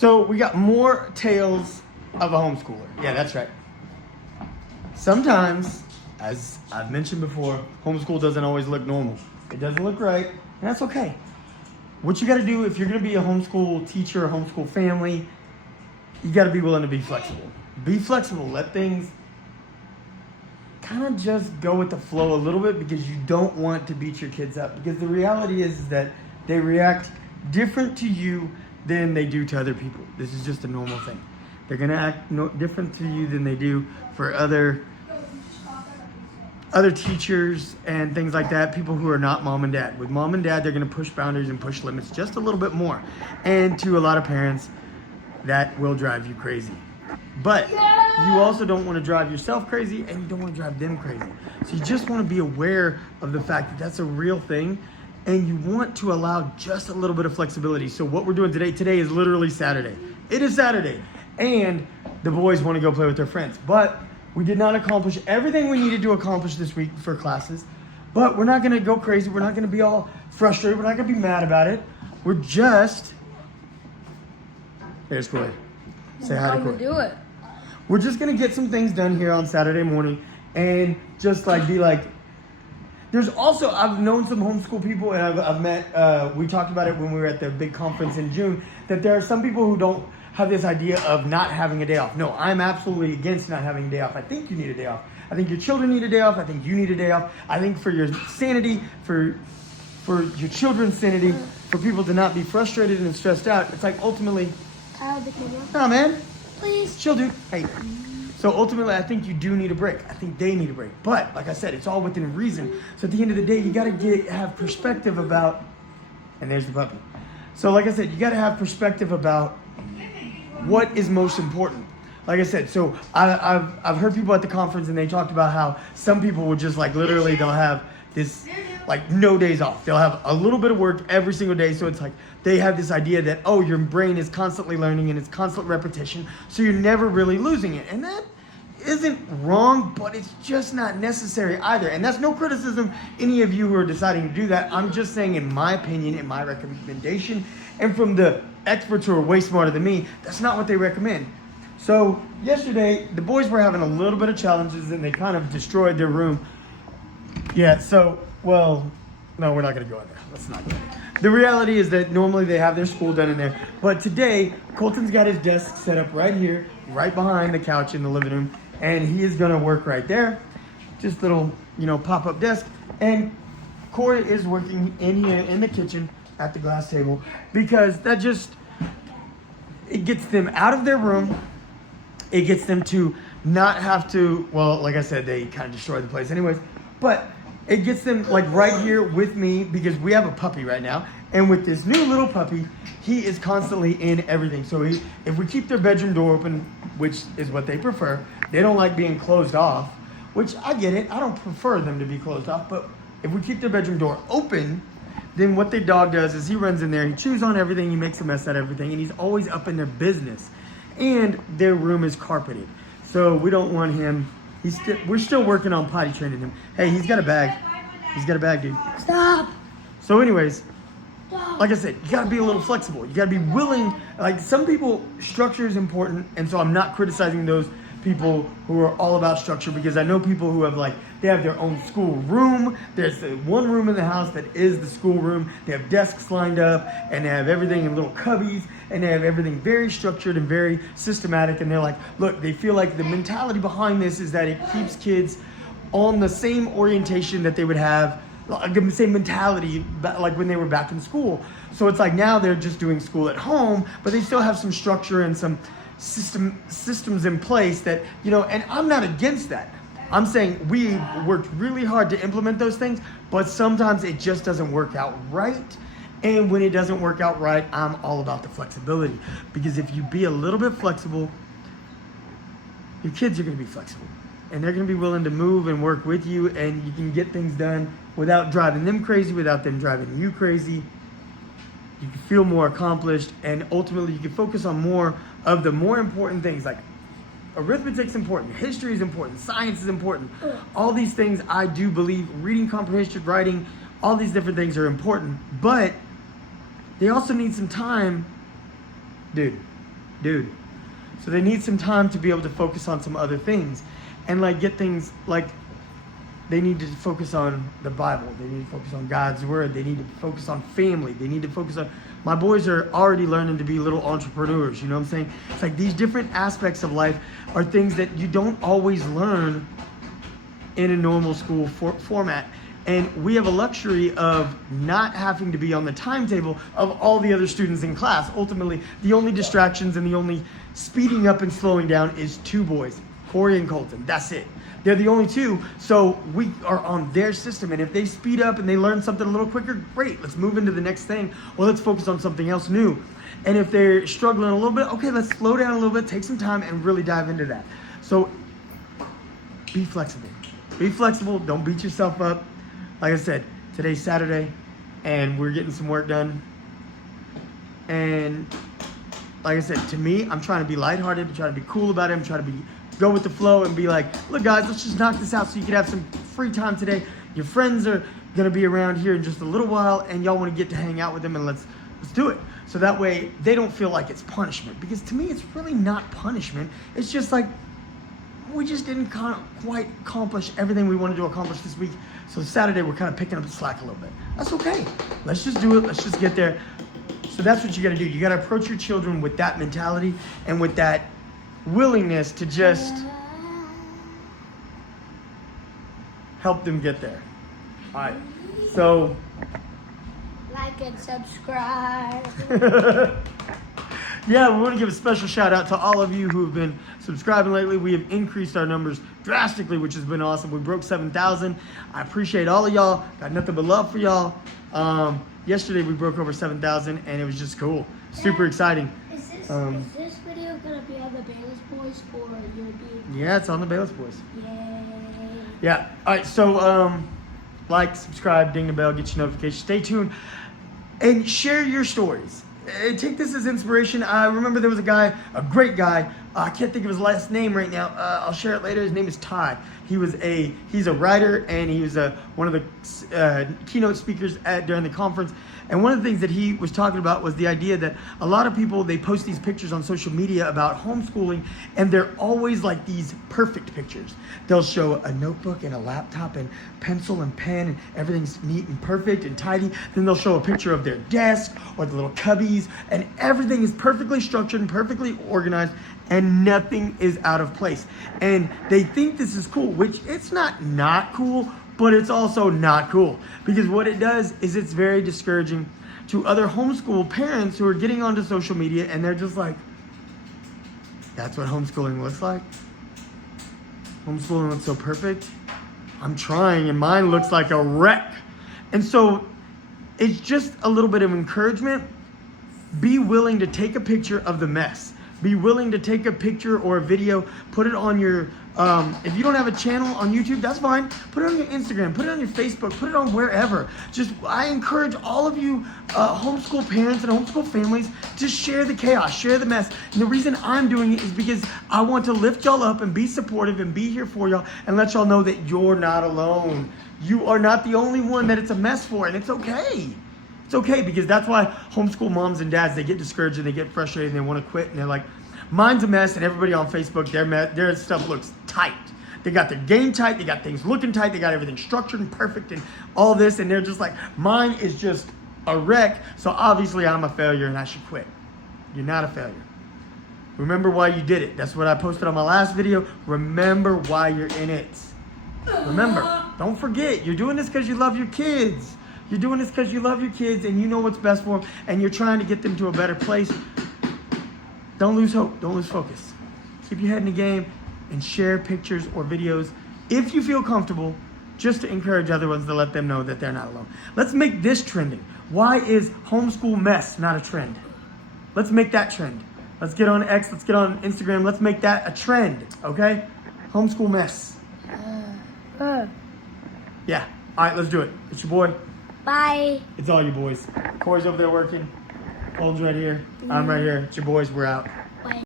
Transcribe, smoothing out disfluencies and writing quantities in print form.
So we got more tales of a homeschooler. Yeah, that's right. Sometimes, as I've mentioned before, homeschool doesn't always look normal. It doesn't look right, and that's okay. What you got to do if you're going to be a homeschool teacher, a homeschool family, you got to be willing to be flexible. Be flexible. Let things kind of just go with the flow a little bit, because you don't want to beat your kids up. Because the reality is that they react different to you than they do to other people. This is just a normal thing. They're going to act different to you than they do for other teachers and things like that, people who are not mom and dad. With mom and dad, they're going to push boundaries and push limits just a little bit more. And to a lot of parents, that will drive you crazy. But you also don't want to drive yourself crazy, and you don't want to drive them crazy. So you just want to be aware of the fact that that's a real thing, and you want to allow just a little bit of flexibility. So what we're doing today is literally Saturday. It is Saturday, and the boys want to go play with their friends. But we did not accomplish everything we needed to accomplish this week for classes. But we're not going to go crazy. We're not going to be all frustrated. We're not going to be mad about it. We're just... Here's Corey. Say hi to Corey. Do it. We're just going to get some things done here on Saturday morning, and just be like... There's also, I've known some homeschool people, and I've met, we talked about it when we were at the big conference in June, that there are some people who don't have this idea of not having a day off. No, I'm absolutely against not having a day off. I think you need a day off. I think your children need a day off. I think you need a day off. I think for your sanity, for your children's sanity, for people to not be frustrated and stressed out, it's like ultimately... Nah, man. Please. Chill, dude. Hey. So ultimately, I think you do need a break. I think they need a break. But like I said, it's all within reason. So at the end of the day, you got to have perspective about... And there's the puppy. So like I said, you got to have perspective about what is most important. Like I said, so I've heard people at the conference, and they talked about how some people would just literally they'll have this no days off. They'll have a little bit of work every single day. So it's they have this idea that, oh, your brain is constantly learning and it's constant repetition, so you're never really losing it. And that isn't wrong, but it's just not necessary either. And that's no criticism any of you who are deciding to do that. I'm just saying, in my opinion, in my recommendation, and from the experts who are way smarter than me, that's not what they recommend. So yesterday, the boys were having a little bit of challenges, and they kind of destroyed their room. Yeah, so, well, no, we're not going to go in there. Let's not go in there. The reality is that normally they have their school done in there. But today, Colton's got his desk set up right here, right behind the couch in the living room. And he is going to work right there. Just little, pop-up desk. And Corey is working in here in the kitchen at the glass table, because it gets them out of their room. It gets them to not have to, well, like I said, they kind of destroyed the place anyways. But it gets them right here with me, because we have a puppy right now. And with this new little puppy, he is constantly in everything. So if we keep their bedroom door open, which is what they prefer, they don't like being closed off, which I get it. I don't prefer them to be closed off. But if we keep their bedroom door open, then what the dog does is he runs in there, he chews on everything, he makes a mess out of everything, and he's always up in their business. And their room is carpeted. So we don't want him... We're still working on potty training him. Hey, he's got a bag. He's got a bag, dude. Stop. So anyways, like I said, you got to be a little flexible. You got to be willing. Some people, structure is important. And so I'm not criticizing those people who are all about structure, because I know people who have they have their own school room. There's the one room in the house that is the school room. They have desks lined up, and they have everything in little cubbies, and they have everything very structured and very systematic. And they're look, they feel like the mentality behind this is that it keeps kids on the same orientation that they would have, the same mentality when they were back in school. So it's now they're just doing school at home, but they still have some structure and some systems in place that, and I'm not against that. I'm saying we worked really hard to implement those things, but sometimes it just doesn't work out right. And when it doesn't work out right, I'm all about the flexibility. Because if you be a little bit flexible, your kids are going to be flexible. And they're going to be willing to move and work with you, and you can get things done without driving them crazy, without them driving you crazy. You can feel more accomplished, and ultimately you can focus on more of the more important things. Arithmetic's important, history is important, science is important. All these things, I do believe, reading comprehension, writing, all these different things are important, but they also need some time. Dude, dude. So they need some time to be able to focus on some other things and like get things like they need to focus on the Bible. They need to focus on God's word. They need to focus on family. They need to focus on, my boys are already learning to be little entrepreneurs. You know what I'm saying? It's like these different aspects of life are things that you don't always learn in a normal school format. And we have a luxury of not having to be on the timetable of all the other students in class. Ultimately, the only distractions and the only speeding up and slowing down is two boys, Corey and Colton. That's it. They're the only two, so we are on their system. And if they speed up and they learn something a little quicker, great, let's move into the next thing, or let's focus on something else new. And if they're struggling a little bit, okay, let's slow down a little bit, take some time, and really dive into that. So be flexible. Be flexible, don't beat yourself up. Like I said, today's Saturday, and we're getting some work done. And like I said, to me, I'm trying to be lighthearted, I'm trying to be cool about it, I'm trying to go with the flow and be like, look guys, let's just knock this out so you can have some free time today. Your friends are gonna be around here in just a little while, and y'all wanna get to hang out with them, and let's do it. So that way, they don't feel like it's punishment. Because to me, it's really not punishment. It's just like, we just didn't quite accomplish everything we wanted to accomplish this week. So Saturday, we're kind of picking up the slack a little bit. That's okay. Let's just do it. Let's just get there. So that's what you got to do. You got to approach your children with that mentality and with that willingness to just help them get there. All right. So like and subscribe. Yeah, we want to give a special shout out to all of you who have been subscribing lately. We have increased our numbers drastically, which has been awesome. We broke 7,000. I appreciate all of y'all. Got nothing but love for y'all. Yesterday we broke over 7,000, and it was just cool. Super exciting. Is this video gonna be on the Bayless Boys, or you'll be? Yeah, it's on the Bayless Boys. Yay! Yeah. All right. So like, subscribe, ding the bell, get your notifications. Stay tuned, and share your stories. Take this as inspiration. I remember there was a guy, a great guy. I can't think of his last name right now. I'll share it later. His name is Ty. He's a writer, and he was one of the keynote speakers during the conference. And one of the things that he was talking about was the idea that a lot of people, they post these pictures on social media about homeschooling, and they're always like these perfect pictures. They'll show a notebook and a laptop and pencil and pen, and everything's neat and perfect and tidy. Then they'll show a picture of their desk or the little cubbies, and everything is perfectly structured and perfectly organized, and nothing is out of place. And they think this is cool, which it's not cool, but it's also not cool, because what it does is it's very discouraging to other homeschool parents who are getting onto social media, and they're just like, that's what homeschooling looks like? Homeschooling looks so perfect? I'm trying, and mine looks like a wreck. And so it's just a little bit of encouragement. Be willing to take a picture of the mess. Be willing to take a picture or a video, put it on your, if you don't have a channel on YouTube, that's fine. Put it on your Instagram, put it on your Facebook, put it on wherever. I encourage all of you homeschool parents and homeschool families to share the chaos, share the mess. And the reason I'm doing it is because I want to lift y'all up and be supportive and be here for y'all and let y'all know that you're not alone. You are not the only one that it's a mess for, and it's okay. It's okay, because that's why homeschool moms and dads, they get discouraged and they get frustrated and they want to quit, and they're like, mine's a mess, and everybody on Facebook, their stuff looks tight. They got their game tight, they got things looking tight, they got everything structured and perfect and all this, and they're just like, mine is just a wreck, so obviously I'm a failure and I should quit. You're not a failure. Remember why you did it. That's what I posted on my last video. Remember why you're in it. Remember, don't forget, you're doing this because you love your kids. You're doing this because you love your kids and you know what's best for them, and you're trying to get them to a better place. Don't lose hope. Don't lose focus. Keep your head in the game and share pictures or videos if you feel comfortable, just to encourage other ones, to let them know that they're not alone. Let's make this trending. Why is homeschool mess not a trend? Let's make that trend. Let's get on X. Let's get on Instagram. Let's make that a trend, okay? Homeschool mess. Yeah. All right, let's do it. It's your boy. Bye. It's all you boys. Corey's over there working. Colton's right here. I'm right here. It's your boys. We're out.